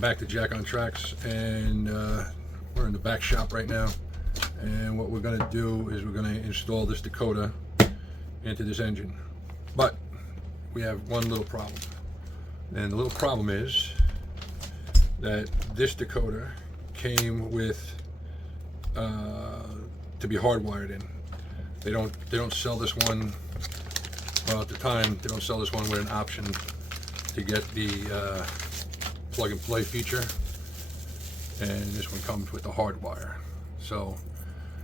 Welcome back to Jack on Tracks, and we're in the back shop right now, and what we're going to do is we're going to install this decoder into this engine. But we have one little problem, and the little problem is that this decoder came with to be hardwired in. They don't sell this one, well, at the time they don't sell this one with an option to get the plug and play feature, and this one comes with the hardwire. So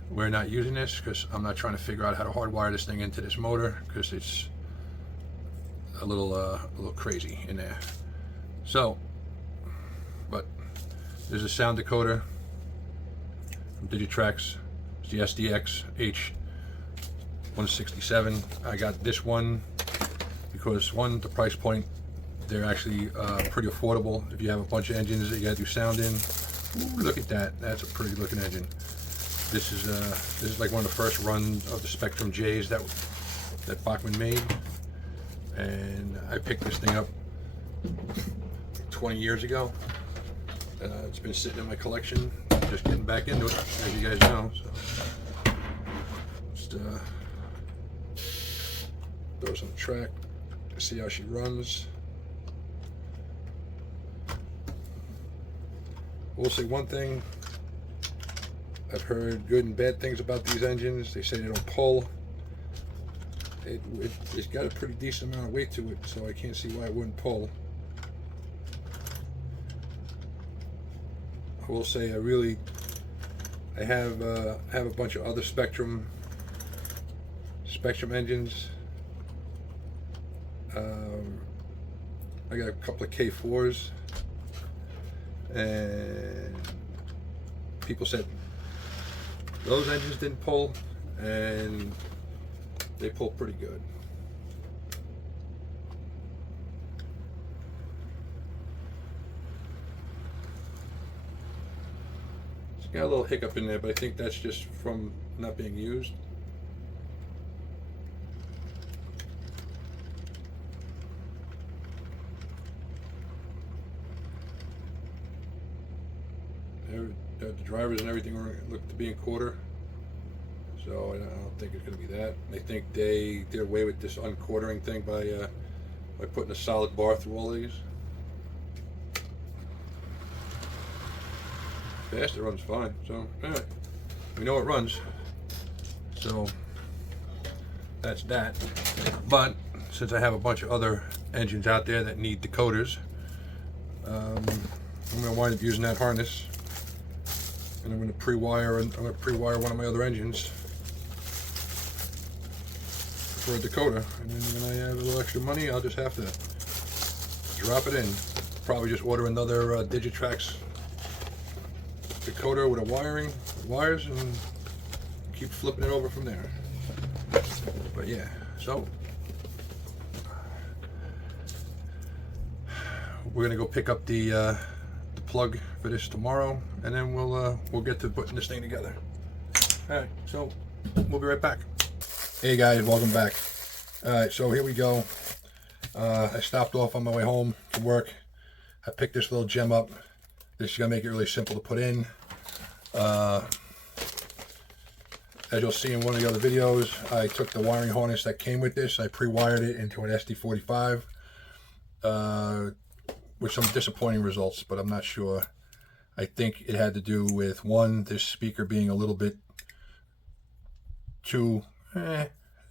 we're not using this because I'm not trying to figure out how to hardwire this thing into this motor, because it's a little crazy in there. So, but there's a sound decoder from Digitrax. It's the SDXH-167. I got this one because, one, the price point, they're actually pretty affordable. If you have a bunch of engines that you gotta do sound in, ooh, look at that. That's a pretty looking engine. This is like one of the first run of the Spectrum J's that Bachmann made, and I picked this thing up 20 years ago. It's been sitting in my collection, just getting back into it, as you guys know. So just throw some track to see how she runs. We'll say one thing. I've heard good and bad things about these engines. They say they don't pull. It's got a pretty decent amount of weight to it, so I can't see why it wouldn't pull. I will say I have a bunch of other Spectrum engines. I got a couple of K4s, and people said those engines didn't pull, and they pull pretty good. It's got a little hiccup in there, but I think that's just from not being used. The drivers and everything look to be in quarter, so I don't think it's going to be that. I think they did away with this unquartering thing by putting a solid bar through all of these. Fast, it runs fine. So anyway, we know it runs. So that's that. But since I have a bunch of other engines out there that need decoders, I'm going to wind up using that harness. And I'm going to pre-wire one of my other engines for a decoder, and then when I have a little extra money, I'll just have to drop it in. Probably just order another Digitrax decoder with wires, and keep flipping it over from there. But yeah, so we're gonna go pick up the plug for this tomorrow, and then we'll get to putting this thing together. All right, so we'll be right back. Hey guys, welcome back. All right, so here we go. I stopped off on my way home from work. I picked this little gem up. This is gonna make it really simple to put in. As you'll see in one of the other videos, I took the wiring harness that came with this. I pre-wired it into an SD45 with some disappointing results, but I'm not sure. I think it had to do with, one, this speaker being a little bit too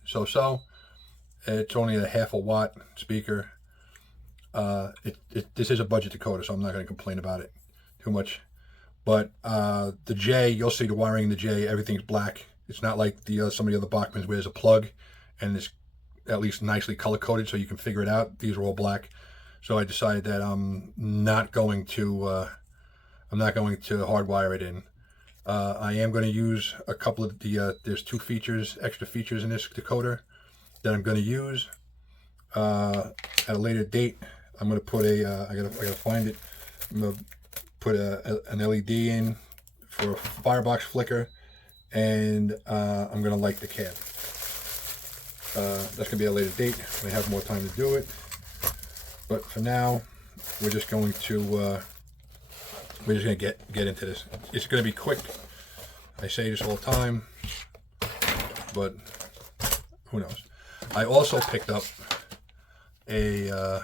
so-so. It's only a half a watt speaker. This is a budget decoder, so I'm not going to complain about it too much. But the J, you'll see the wiring in the J, everything's black. It's not like some of the other Bachmanns where there's a plug and it's at least nicely color coded so you can figure it out. These are all black. So I decided that I'm not going to hardwire it in. I am going to use a couple of there's two extra features in this decoder that I'm going to use at a later date. I'm going to put I gotta find it. I'm going to put an LED in for a firebox flicker, and I'm going to light the cab. That's going to be a later date when I have more time to do it. But for now, we're just going to we're just going to get into this. It's going to be quick. I say this all the time, but who knows. I also picked up a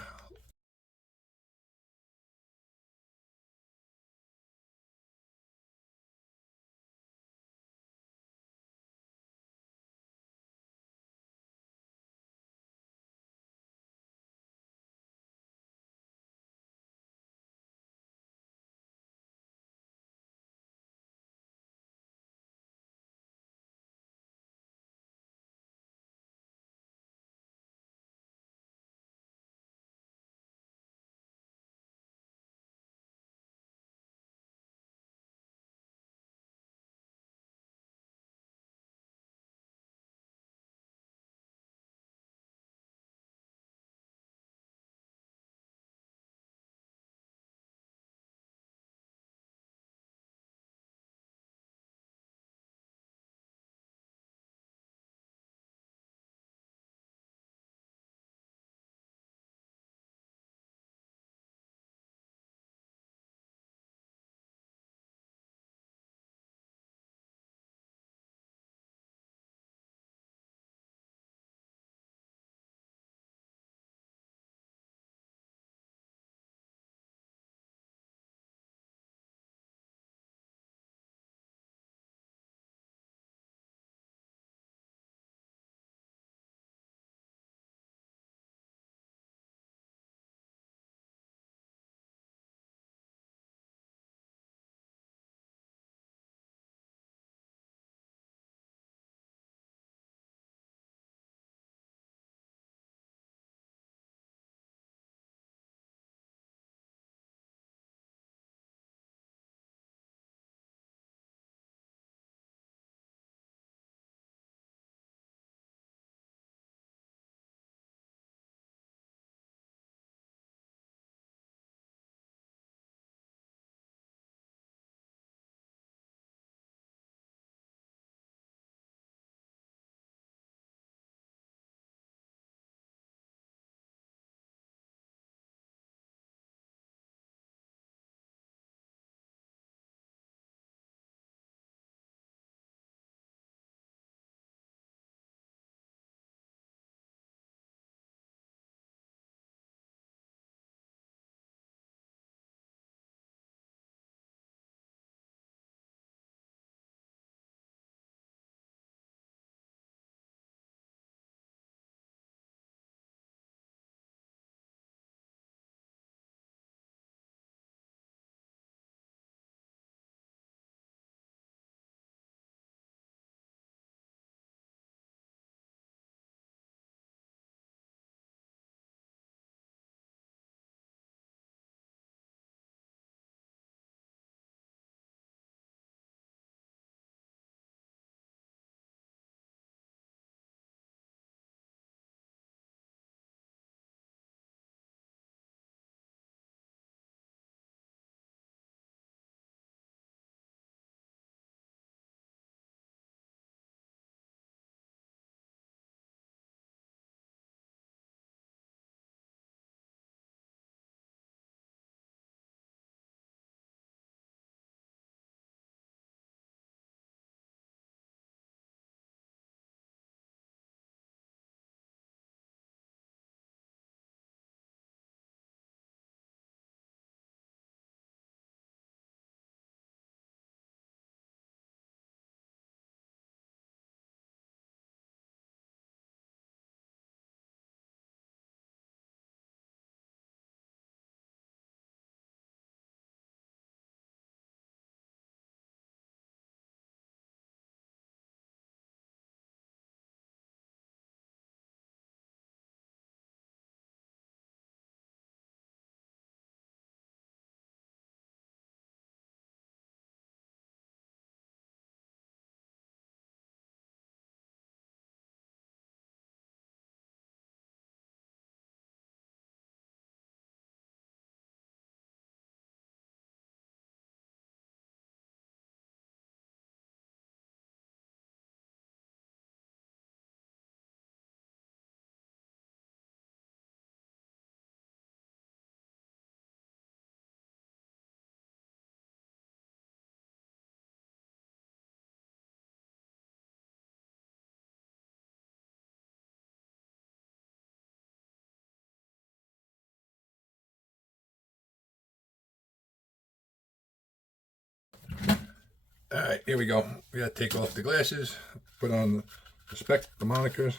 All right, here we go. We gotta take off the glasses, put on the monikers,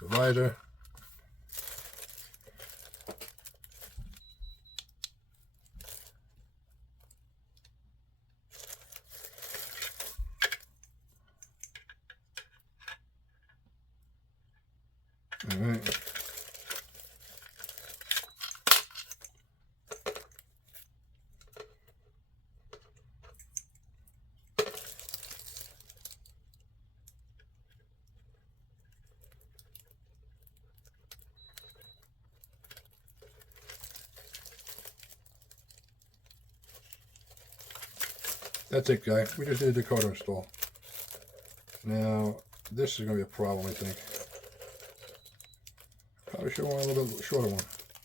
the visor. All right. That's it, guys. We just did a decoder install. Now, this is going to be a problem, I think. Probably should want a little bit shorter one,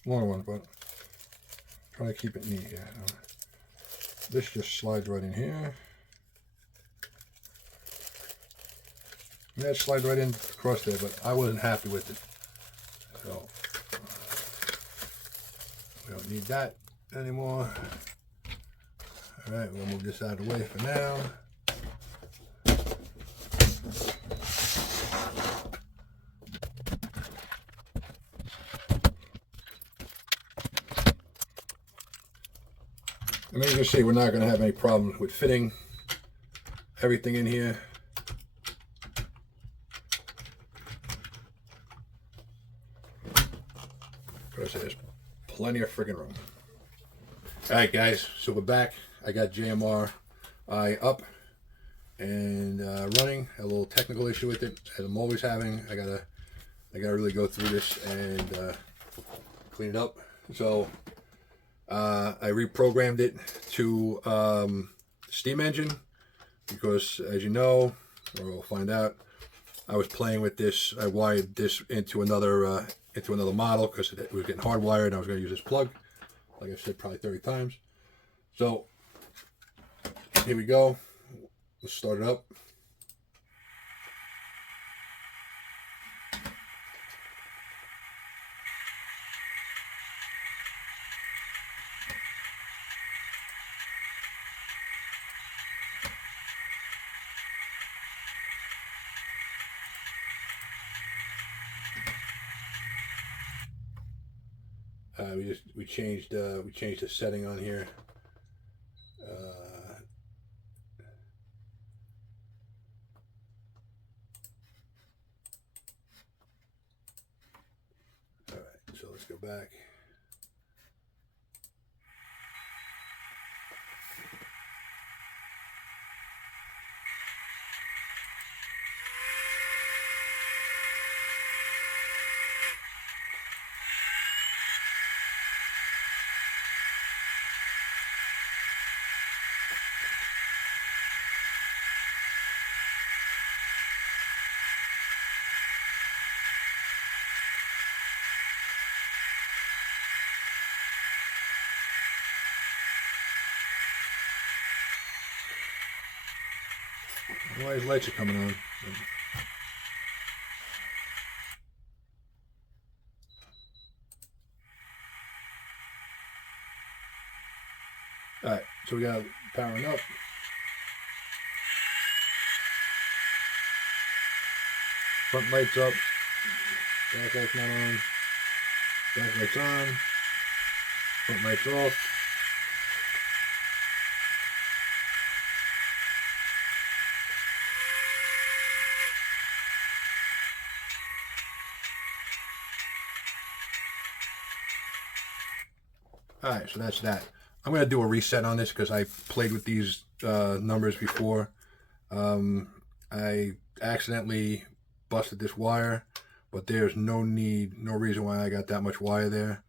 longer one, but I'm trying to keep it neat here. This just slides right in here. And that slides right in across there, but I wasn't happy with it. So, we don't need that anymore. Alright, we'll move this out of the way for now. And as you can see, we're not going to have any problems with fitting everything in here. But there's plenty of freaking room. Alright guys, so we're back. I got JMRA up and running. A little technical issue with it, as I'm always having. I gotta really go through this and clean it up. So I reprogrammed it to steam engine because, as you know, or we'll find out, I was playing with this. I wired this into another model because it was getting hardwired. I was going to use this plug, like I said, probably 30 times. So here we go. Let's start it up. We changed the setting on here. All right, so let's go back. Why his lights are coming on? All right, so we got powering up. Front lights up. Back lights not on. Back lights on. Front lights off. Alright, so that's that. I'm going to do a reset on this because I played with these numbers before. I accidentally busted this wire, but there's no reason why I got that much wire there.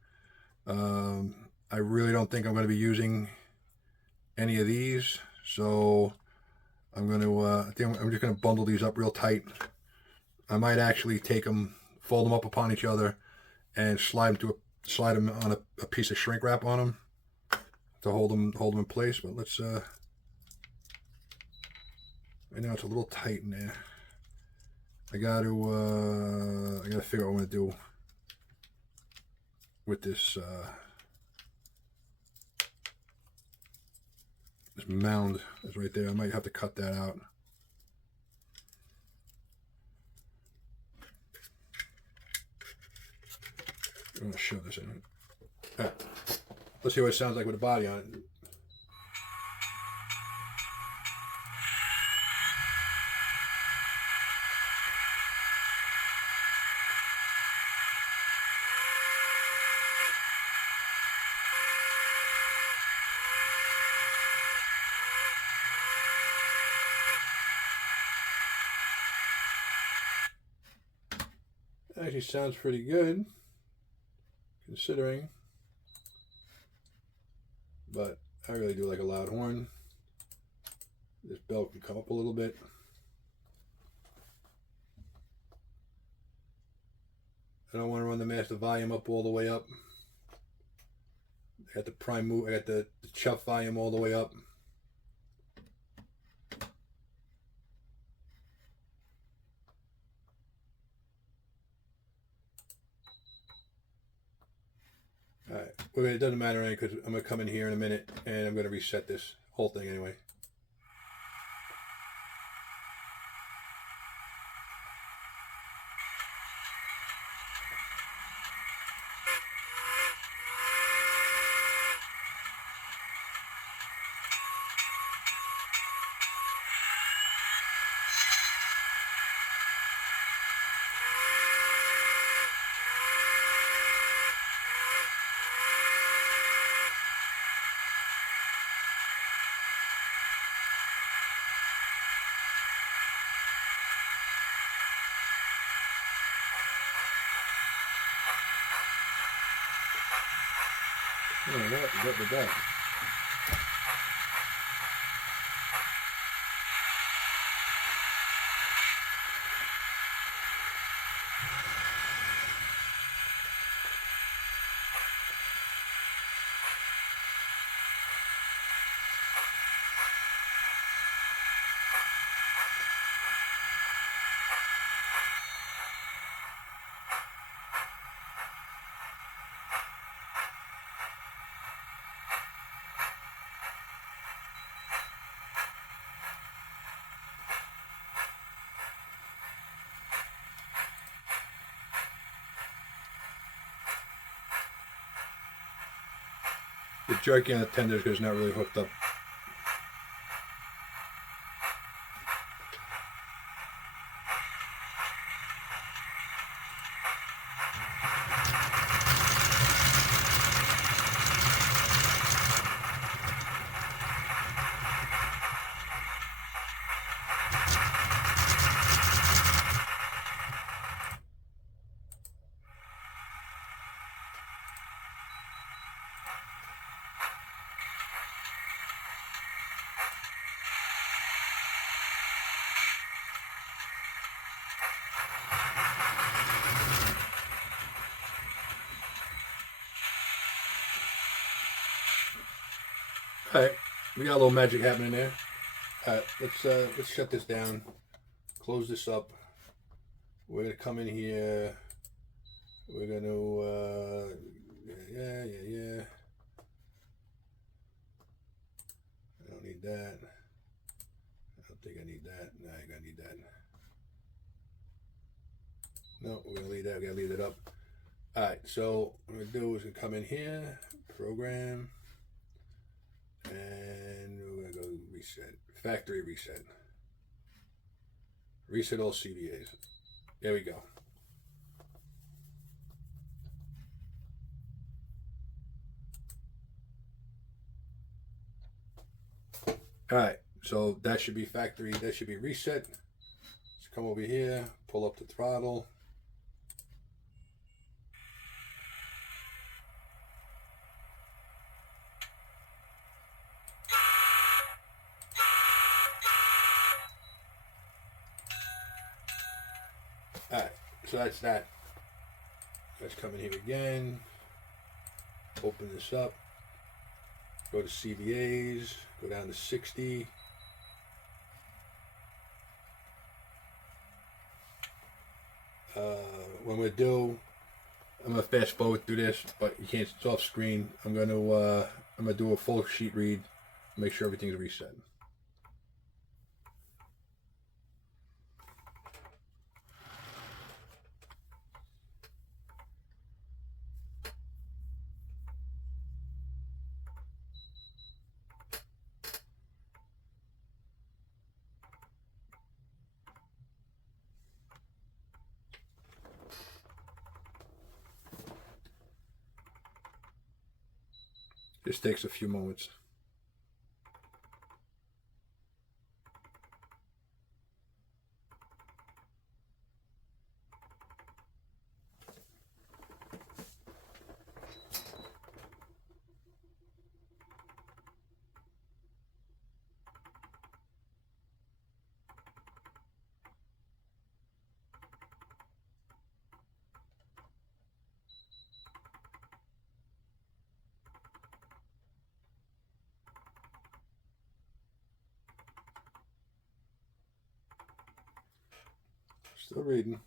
I really don't think I'm going to be using any of these, so I'm going to, I'm just going to bundle these up real tight. I might actually take them, fold them up upon each other, and slide them on a piece of shrink wrap on them to hold them in place. But let's I know it's a little tight in there. I gotta figure out what I'm gonna do with this This mound is right there. I might have to cut that out. I'm going to shove this in. All right. Let's see what it sounds like with a body on it. Actually sounds pretty good, considering, but I really do like a loud horn. This bell can come up a little bit. I don't want to run the master volume up all the way up. I got the prime move, I got the chuff volume all the way up. Alright, well, it doesn't matter any because I'm going to come in here in a minute and I'm going to reset this whole thing anyway. What with that? The jerky on the tender is not really hooked up. All right, we got a little magic happening there. All right, let's shut this down, close this up. We're gonna come in here. We're gonna yeah. I don't need that. I don't think I need that. No, I gotta need that. No, we're gonna leave that. We gotta leave it up. All right, so what we're gonna do is gonna come in here, program. And we're going to go reset. Factory reset. Reset all CDAs. There we go. Alright, so that should be factory. That should be reset. Let's come over here, pull up the throttle. Alright, so that's that. Let's come in here again. Open this up. Go to CDAs. Go down to 60. What I'm going to do, I'm going to fast forward through this, but you can't, it's off screen. I'm going to do a full sheet read Make sure everything's reset. Just takes a few moments. Still reading.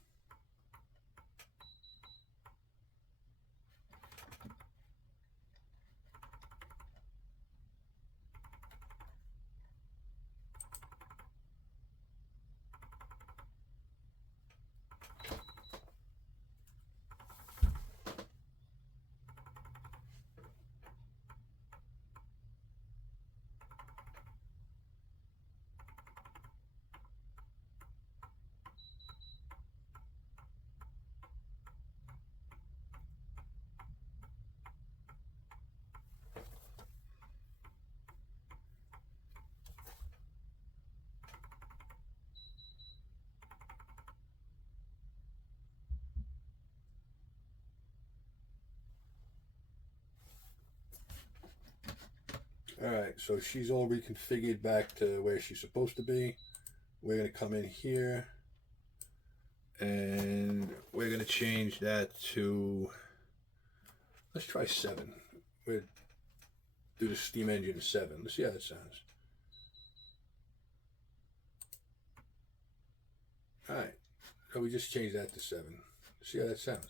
Alright, so she's all reconfigured back to where she's supposed to be. We're going to come in here and we're going to change that to, let's try 7. We'll do the steam engine 7. Let's see how that sounds. Alright, so we just changed that to 7. Let's see how that sounds.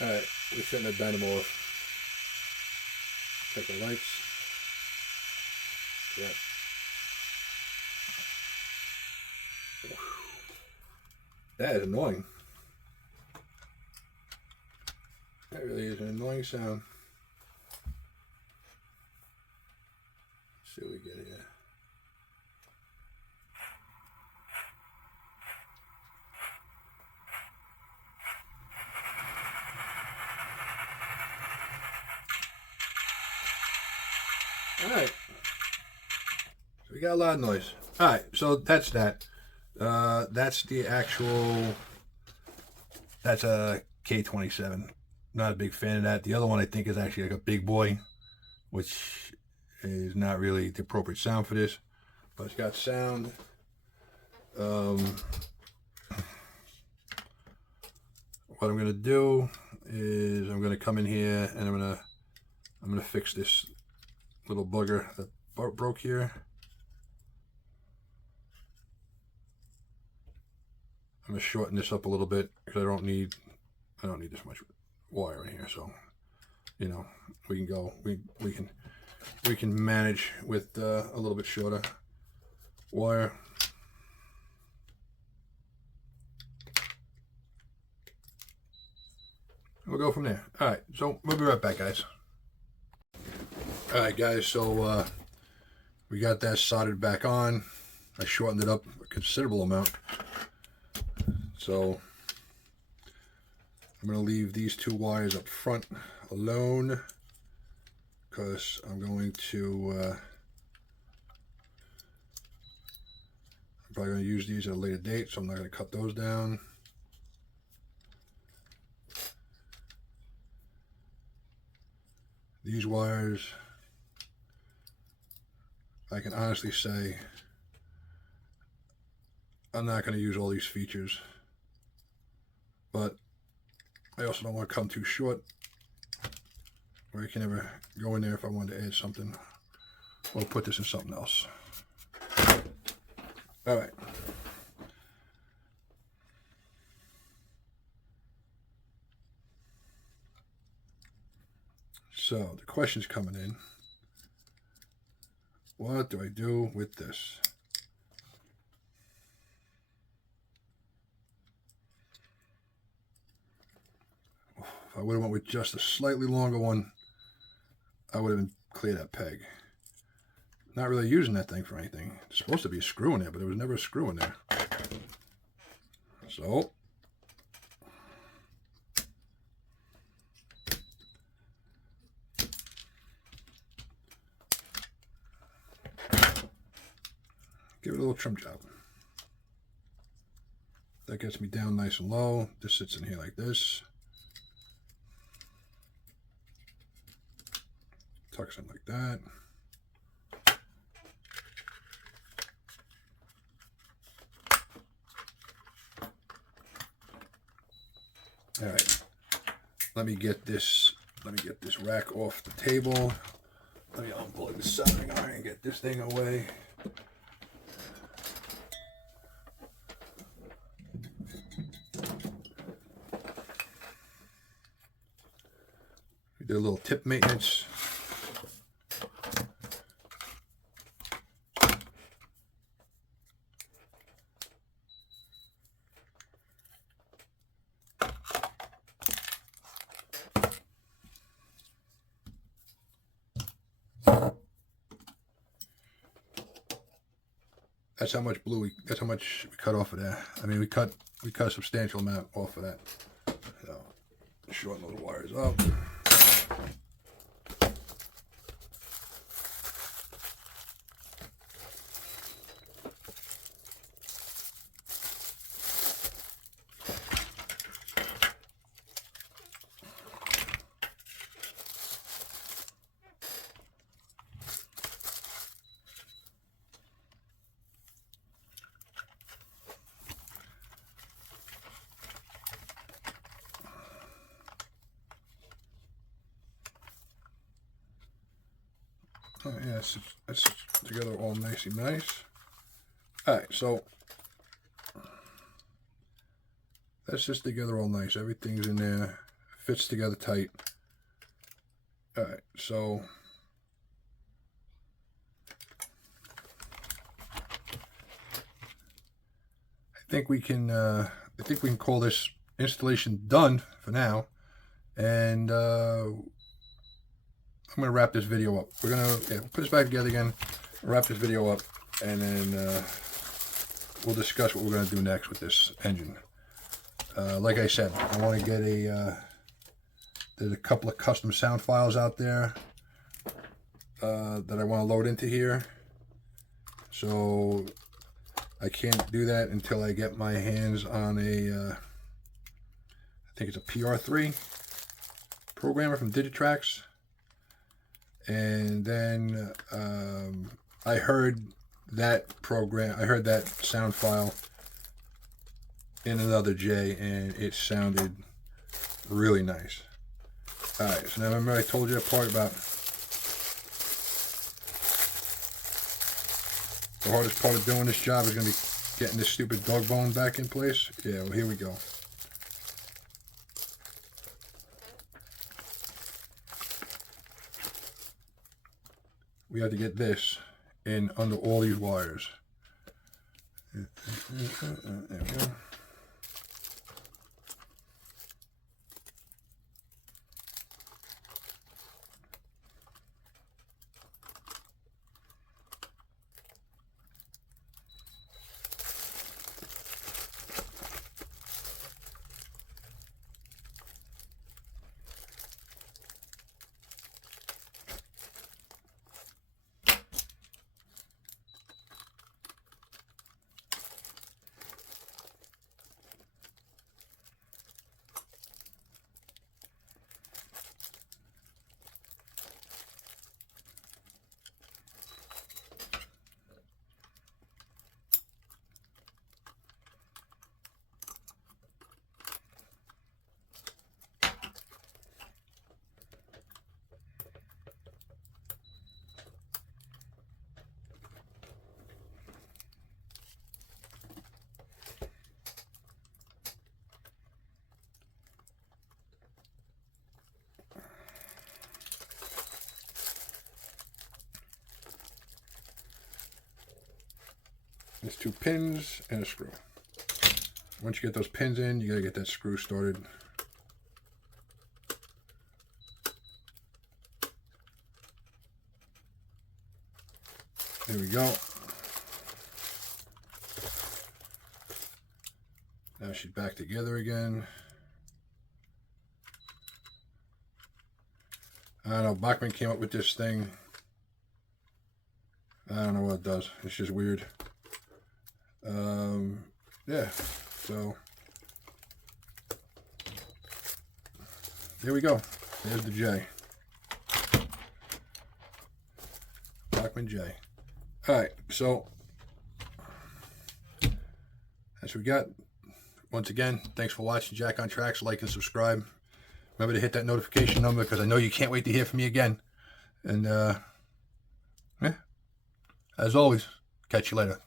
Alright, we're setting the dynamo off. Check the lights. Yeah. That is annoying. That really is an annoying sound. Let's see what we get here. Alright. we got a lot of noise. All right, so that's that. That's the actual. That's a K27. Not a big fan of that. The other one I think is actually like a big boy, which is not really the appropriate sound for this, but it's got sound. What I'm gonna do is I'm gonna come in here and I'm gonna fix this little bugger that broke here. I'm gonna shorten this up a little bit because I don't need this much wire in here. So, you know, we can manage with a little bit shorter wire. We'll go from there. All right, so we'll be right back, guys. All right, guys, so we got that soldered back on. I shortened it up a considerable amount. So I'm going to leave these two wires up front alone because I'm going to I'm probably going to use these at a later date, so I'm not going to cut those down. These wires, I can honestly say I'm not going to use all these features, but I also don't want to come too short where I can never go in there if I wanted to add something or put this in something else. All right. So the question's coming in. What do I do with this? If I would have went with just a slightly longer one, I would have cleared that peg. Not really using that thing for anything. It's supposed to be a screw in there, but there was never a screw in there. So give it a little trim job. That gets me down nice and low. This sits in here like this. Tucks in like that. All right. Let me get this rack off the table. Let me unplug the soldering iron and get this thing away. We did a little tip maintenance. That's how much that's how much we cut off of that. I mean, we cut a substantial amount off of that. So, shorten those wires up. Oh, yeah, that's together all nicey nice. All right, so that's just together all nice. Everything's in there, fits together tight. All right, so I think we can call this installation done for now, and I'm going to wrap this video up. We're going to put this back together again, wrap this video up, and then we'll discuss what we're going to do next with this engine. Like I said, I want to get there's a couple of custom sound files out there that I want to load into here. So I can't do that until I get my hands on a, I think it's a PR3 programmer from Digitrax. And then I heard that sound file in another J, and it sounded really nice. Alright, so now remember I told you a part about the hardest part of doing this job is going to be getting this stupid dog bone back in place. Yeah, well, here we go. We have to get this in under all these wires. There we go. There's 2 pins and a screw. Once you get those pins in, you gotta get that screw started. There we go. Now she's back together again. I don't know, Bachmann came up with this thing. I don't know what it does. It's just weird. Yeah, so there we go. There's the J. Bachmann J. Alright, so that's what we got. Once again, thanks for watching Jack on Tracks. Like and subscribe. Remember to hit that notification number because I know you can't wait to hear from me again. And yeah, as always, catch you later.